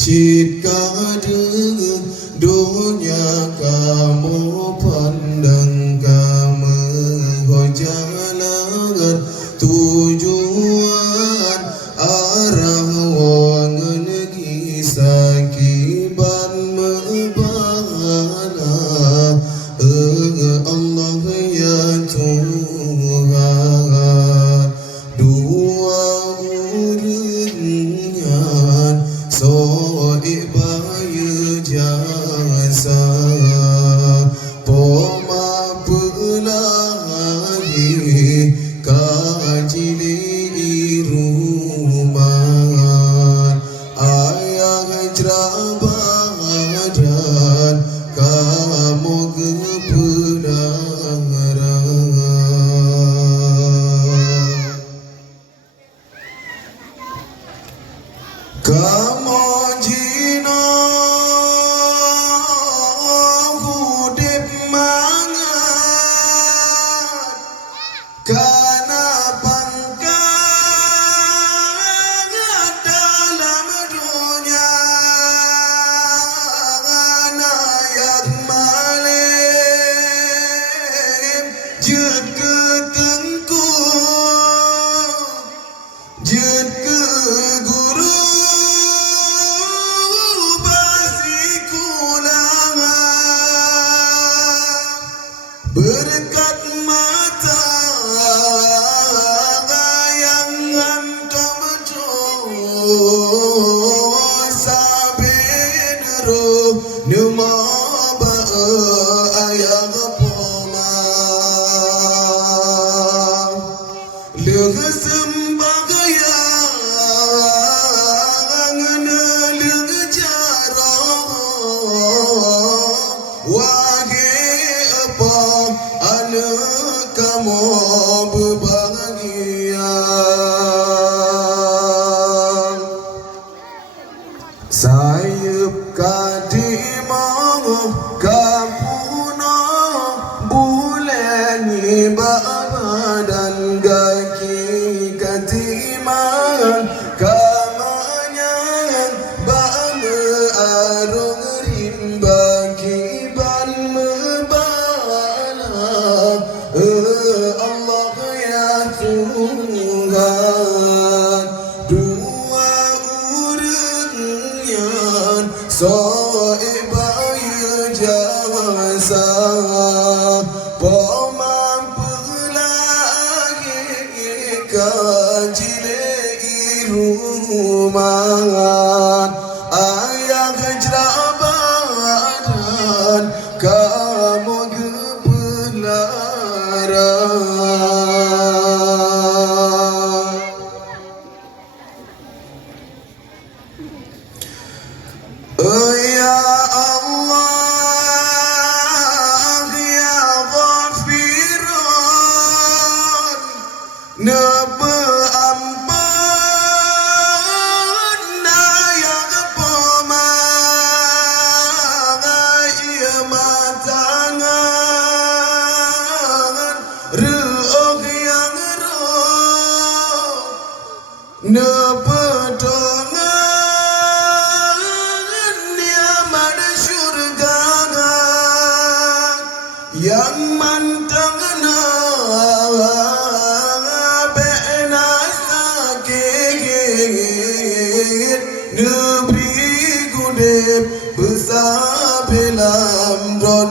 Jika dunia kamu pandang kamu jalan tujuan arah wangan kisah kiban mebana Allah ya Tuhan dua uringan so'ib bayu jasa poma pelahi kajili rumah ayah jerabadan kamu kebenaran kamu jina hudip mangat karena pangkat dalam dunia ayat malim jut ketengku jut ke guru berkat mata yang antum sabedro numa ba ayah poma legesembagayang legejarah anak kamu berbahagia sayup kadimah kampuna bulan badan kaki katiman kamanya bama arung rimba kiban Allah ya Tuhan dua uringan so'ib bayu jasa pemampu lagi kajile rumah ayah jerabadan kamu ya Allah ya Ghafirun nebe ampun ayah pemang ia matangan ruh yang roh nebe yang mantangna bena sakit negeri gudep besar belam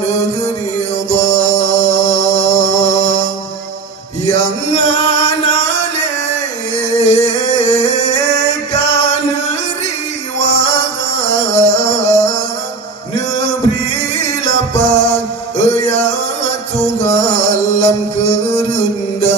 negeri Allah yang anale kan riwayat negeri lapang ya Tuhan lam kerendam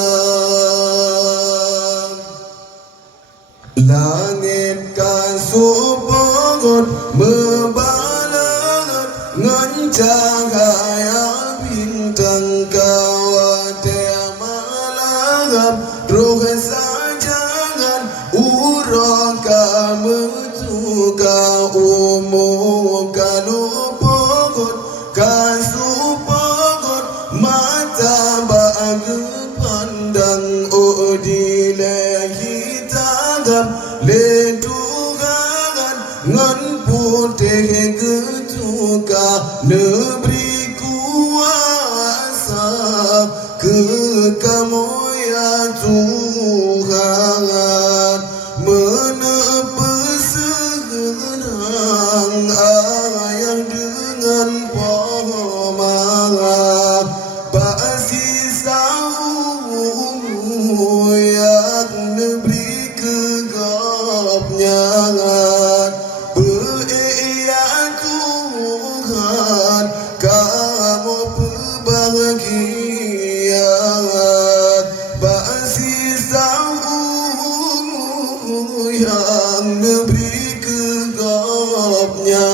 langit kasupungut membalat ngan cahaya bintang kawate malagap roh sajangan urang kamu tuka umum kalupungut kasupungut mata bagi pandang dilehi tangan le Tuhan ngan putih ketuka negeri kuasa ke-Kamu ya Tuhan menepesenang ayang dengan pemah basisau yang negeri kegapnya beia Tuhan Kamu berbahagia basisau yang negeri kegapnya